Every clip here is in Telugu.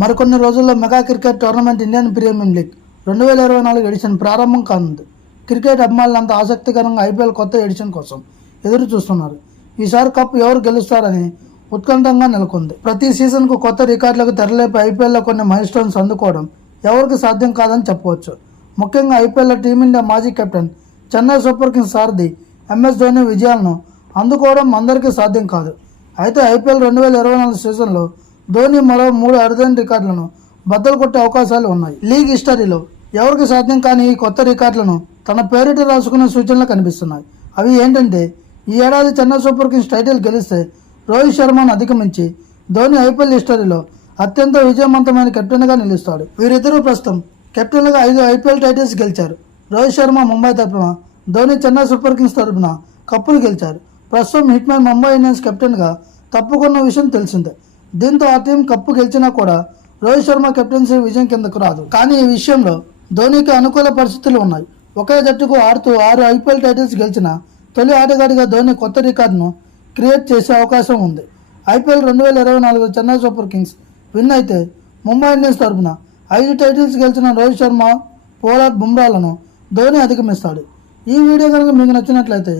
మరికొన్ని రోజుల్లో mega cricket tournament Indian premium league రెండు వేల ఇరవై నాలుగు ఎడిషన్ ప్రారంభం కానుంది. క్రికెట్ అభిమానులంతా ఆసక్తికరంగా ఐపీఎల్ కొత్త ఎడిషన్ కోసం ఎదురు చూస్తున్నారు. ఈసారి కప్ ఎవరు గెలుస్తారని ఉత్కంఠంగా నెలకొంది. ప్రతి సీజన్కు కొత్త రికార్డులకు తెరలేపి ఐపీఎల్లో కొన్ని మైల్ స్టోన్స్ అందుకోవడం ఎవరికి సాధ్యం కాదని చెప్పవచ్చు. ముఖ్యంగా ఐపీఎల్లో టీమిండియా మాజీ కెప్టెన్ చెన్నై సూపర్ కింగ్స్ సారథి ఎంఎస్ ధోని విజయాలను అందుకోవడం అందరికీ సాధ్యం కాదు. అయితే ఐపీఎల్ రెండు వేల ఇరవై నాలుగు సీజన్లో ధోని మరో మూడు అరుదైన రికార్డులను బద్దలు కొట్టే అవకాశాలు ఉన్నాయి. లీగ్ హిస్టరీలో ఎవరికి సాధ్యం కాని ఈ కొత్త రికార్డులను తన పేరిట రాసుకునే సూచనలు కనిపిస్తున్నాయి. అవి ఏంటంటే ఈ ఏడాది చెన్నై సూపర్ కింగ్స్ టైటిల్ గెలిస్తే రోహిత్ శర్మను అధిగమించి ధోని ఐపీఎల్ హిస్టరీలో అత్యంత విజయవంతమైన కెప్టెన్గా నిలుస్తాడు. వీరిద్దరూ ప్రస్తుతం కెప్టెన్లుగా ఐదు ఐపీఎల్ టైటిల్స్ గెలిచారు. రోహిత్ శర్మ ముంబై తరపున ధోని చెన్నై సూపర్ కింగ్స్ తరపున కప్పులు గెలిచారు. ప్రస్తుతం హిట్మెన్ ముంబై ఇండియన్స్ కెప్టెన్గా తప్పుకున్న విషయం తెలిసిందే. దీంతో ఆ టీం కప్పు గెలిచినా కూడా రోహిత్ శర్మ కెప్టెన్సీ విజయం కిందకు రాదు. కానీ ఈ విషయంలో ధోనికి అనుకూల పరిస్థితులు ఉన్నాయి. ఒకే జట్టుకు ఆడుతూ ఆరు ఐపీఎల్ టైటిల్స్ గెలిచిన తొలి ఆటగాడిగా ధోని కొత్త రికార్డును క్రియేట్ చేసే అవకాశం ఉంది. ఐపీఎల్ రెండు వేల ఇరవై నాలుగు చెన్నై సూపర్ కింగ్స్ విన్ అయితే ముంబై ఇండియన్స్ తరపున ఐదు టైటిల్స్ గెలిచిన రోహిత్ శర్మ పోలార్ బుమ్రాలను ధోని అధిగమిస్తాడు. ఈ వీడియో కనుక మీకు నచ్చినట్లయితే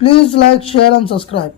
please like share and subscribe.